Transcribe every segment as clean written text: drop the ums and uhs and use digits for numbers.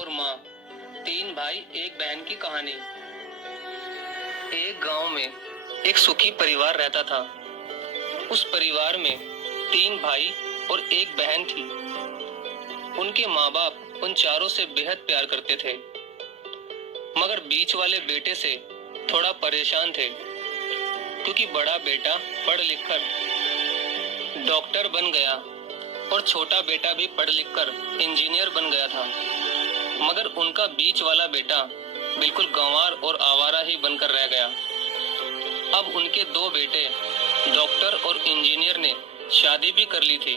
और माँ, तीन भाई एक बहन की कहानी। एक गांव में एक सुखी परिवार रहता था। उस परिवार में तीन भाई और एक बहन थी। उनके माँ बाप उन चारों से बेहद प्यार करते थे, मगर बीच वाले बेटे से थोड़ा परेशान थे, क्योंकि बड़ा बेटा पढ़ लिख कर डॉक्टर बन गया और छोटा बेटा भी पढ़ लिख कर इंजीनियर बन गया था। मगर उनका बीच वाला बेटा बिल्कुल गंवार और आवारा ही बनकर रह गया। अब उनके दो बेटे डॉक्टर और इंजीनियर ने शादी भी कर ली थी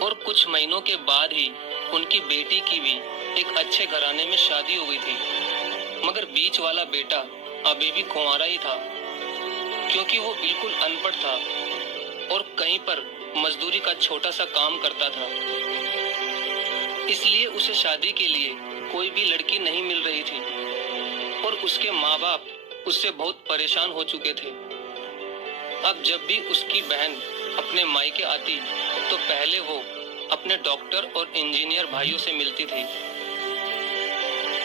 और कुछ महीनों के बाद ही उनकी बेटी की भी एक अच्छे घराने में शादी हो गई थी। मगर बीच वाला बेटा अभी भी कुंवारा ही था, क्योंकि वो बिल्कुल अनपढ़ था और कहीं पर मजदूरी का छोटा सा काम करता था। इसलिए उसे शादी के लिए कोई भी लड़की नहीं मिल रही थी और उसके माँ बाप उससे बहुत परेशान हो चुके थे। अब जब भी उसकी बहन अपने मायके आती तो पहले वो अपने डॉक्टर और इंजीनियर भाइयों से मिलती थी,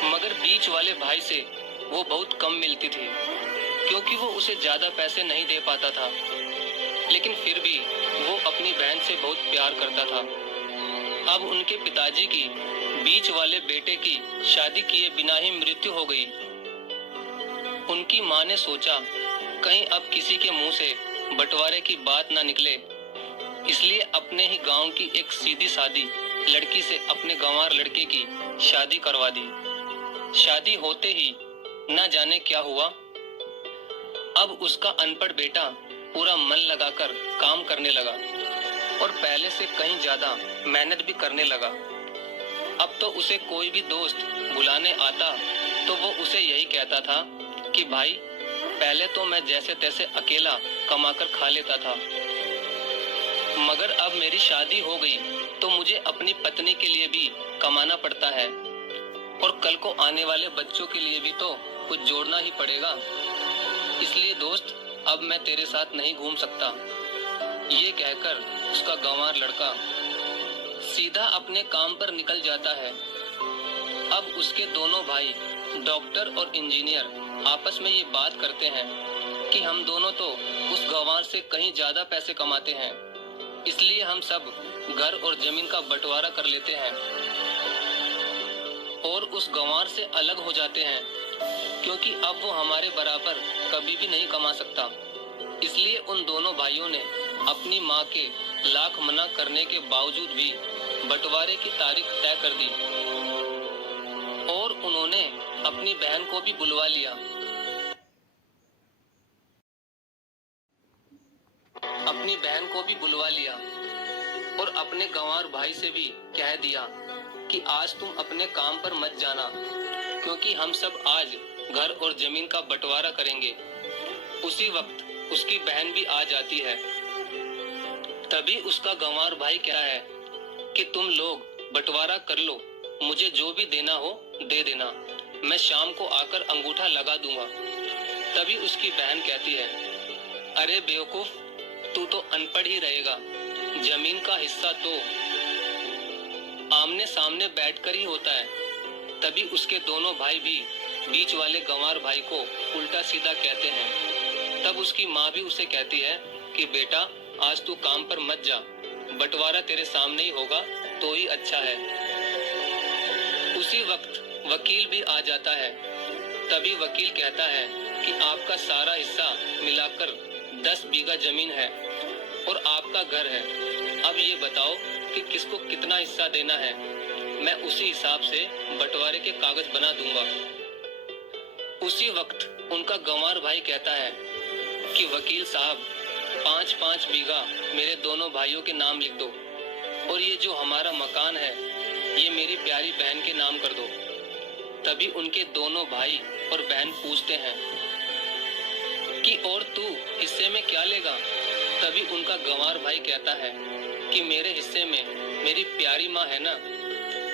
मगर बीच वाले भाई से वो बहुत कम मिलती थी, क्योंकि वो उसे ज्यादा पैसे नहीं दे पाता था। लेकिन फिर भी वो अपनी बहन से बहुत प्यार करता था। अब उनके पिताजी की बीच वाले बेटे की शादी किए बिना ही मृत्यु हो गई। उनकी माँ ने सोचा कहीं अब किसी के मुंह से बंटवारे की बात ना निकले, इसलिए अपने ही गांव की एक सीधी सादी लड़की से अपने गंवार लड़के की शादी करवा दी। शादी होते ही ना जाने क्या हुआ, अब उसका अनपढ़ बेटा पूरा मन लगाकर काम करने लगा और पहले से कहीं ज्यादा मेहनत भी करने लगा। अब तो उसे कोई भी दोस्त बुलाने आता तो वो उसे यही कहता था कि भाई, पहले तो मैं जैसे तैसे अकेला कमाकर खा लेता था, मगर अब मेरी शादी हो गई तो मुझे अपनी पत्नी के लिए भी कमाना पड़ता है और कल को आने वाले बच्चों के लिए भी तो कुछ जोड़ना ही पड़ेगा। इसलिए दोस्त, अब मैं तेरे साथ नहीं घूम सकता। ये कहकर उसका गंवार लड़का सीधा अपने काम पर निकल जाता है। अब उसके दोनों भाई डॉक्टर और इंजीनियर आपस में ये बात करते हैं कि हम दोनों तो उस गंवार से कहीं ज्यादा पैसे कमाते हैं, इसलिए हम सब घर और जमीन का बंटवारा कर लेते हैं और उस गंवार से अलग हो जाते हैं, क्योंकि अब वो हमारे बराबर कभी भी नहीं कमा सकता। इसलिए उन दोनों भाइयों ने अपनी माँ के लाख मना करने के बावजूद भी बंटवारे की तारीख तय कर दी और उन्होंने अपनी बहन को भी बुलवा लिया। अपनी बहन को भी बुलवा लिया और अपने गंवार भाई से भी कह दिया कि आज तुम अपने काम पर मत जाना, क्योंकि हम सब आज घर और जमीन का बंटवारा करेंगे। उसी वक्त उसकी बहन भी आ जाती है। तभी उसका गंवार भाई क्या है कि तुम लोग बंटवारा कर लो, मुझे जो भी देना हो दे देना, मैं शाम को आकर अंगूठा लगा दूंगा। तभी उसकी बहन कहती है, अरे बेवकूफ, तू तो अनपढ़ ही रहेगा, जमीन का हिस्सा तो आमने सामने बैठकर ही होता है। तभी उसके दोनों भाई भी बीच वाले गंवार भाई को उल्टा सीधा कहते हैं। तब उसकी माँ भी उसे कहती है कि बेटा, आज तू काम पर मत जा, बंटवारा तेरे सामने ही होगा तो ही अच्छा है। उसी वक्त वकील भी आ जाता है। तभी वकील कहता है कि आपका सारा हिस्सा मिलाकर 10 बीघा जमीन है और आपका घर है। अब ये बताओ कि किसको कितना हिस्सा देना है, मैं उसी हिसाब से बंटवारे के कागज बना दूंगा। उसी वक्त उनका गंवार भाई कहता है कि वकील साहब, 5-5 बीघा मेरे दोनों भाइयों के नाम लिख दो और ये जो हमारा मकान है ये मेरी प्यारी बहन के नाम कर दो। तभी उनके दोनों भाई और बहन पूछते हैं कि और तू हिस्से में क्या लेगा? तभी उनका गंवार भाई कहता है कि मेरे हिस्से में मेरी प्यारी माँ है ना।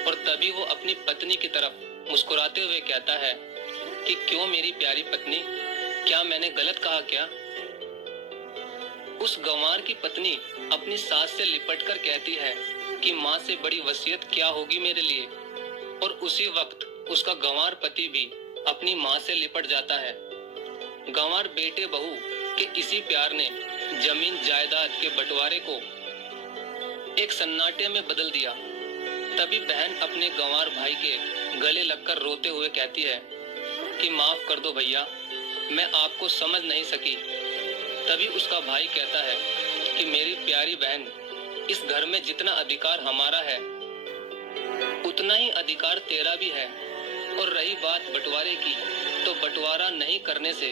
और तभी वो अपनी पत्नी की तरफ मुस्कुराते हुए कहता है कि क्यों मेरी प्यारी पत्नी, क्या मैंने गलत कहा क्या? उस गंवार की पत्नी अपनी सास से लिपटकर कहती है कि माँ से बड़ी वसीयत क्या होगी मेरे लिए। उसी वक्त उसका गंवार पति भी अपनी माँ से लिपट जाता है। गंवार बेटे बहू के इसी प्यार ने जमीन जायदाद के बंटवारे को एक सन्नाटे में बदल दिया। तभी बहन अपने गंवार भाई के गले लगकर रोते हुए कहती है कि माफ कर दो भैया, मैं आपको समझ नहीं सकी। तभी उसका भाई कहता है कि मेरी प्यारी बहन, इस घर में जितना अधिकार हमारा है उतना ही अधिकार तेरा भी है। और रही बात बंटवारे की, तो बंटवारा नहीं करने से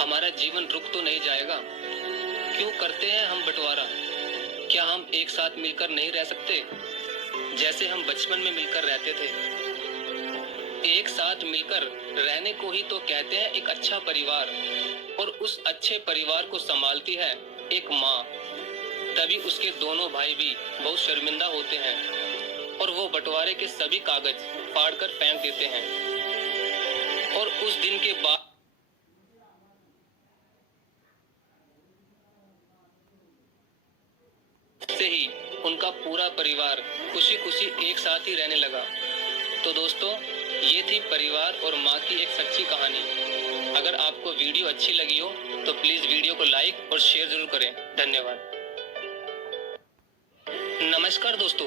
हमारा जीवन रुक तो नहीं जाएगा। क्यों करते हैं हम बंटवारा? क्या हम एक साथ मिलकर नहीं रह सकते, जैसे हम बचपन में मिलकर रहते थे? एक साथ मिलकर रहने को ही तो कहते हैं एक अच्छा परिवार, और उस अच्छे परिवार को संभालती है एक माँ। तभी उसके दोनों भाई भी बहुत शर्मिंदा होते हैं और वो बंटवारे के सभी कागज फाड़कर फेंक देते हैं। और उस दिन के बाद से ही उनका पूरा परिवार खुशी खुशी एक साथ ही रहने लगा। तो दोस्तों, ये थी परिवार और माँ की एक सच्ची कहानी। अगर आपको वीडियो अच्छी लगी हो तो प्लीज वीडियो को लाइक और शेयर जरूर करें। धन्यवाद। नमस्कार दोस्तों,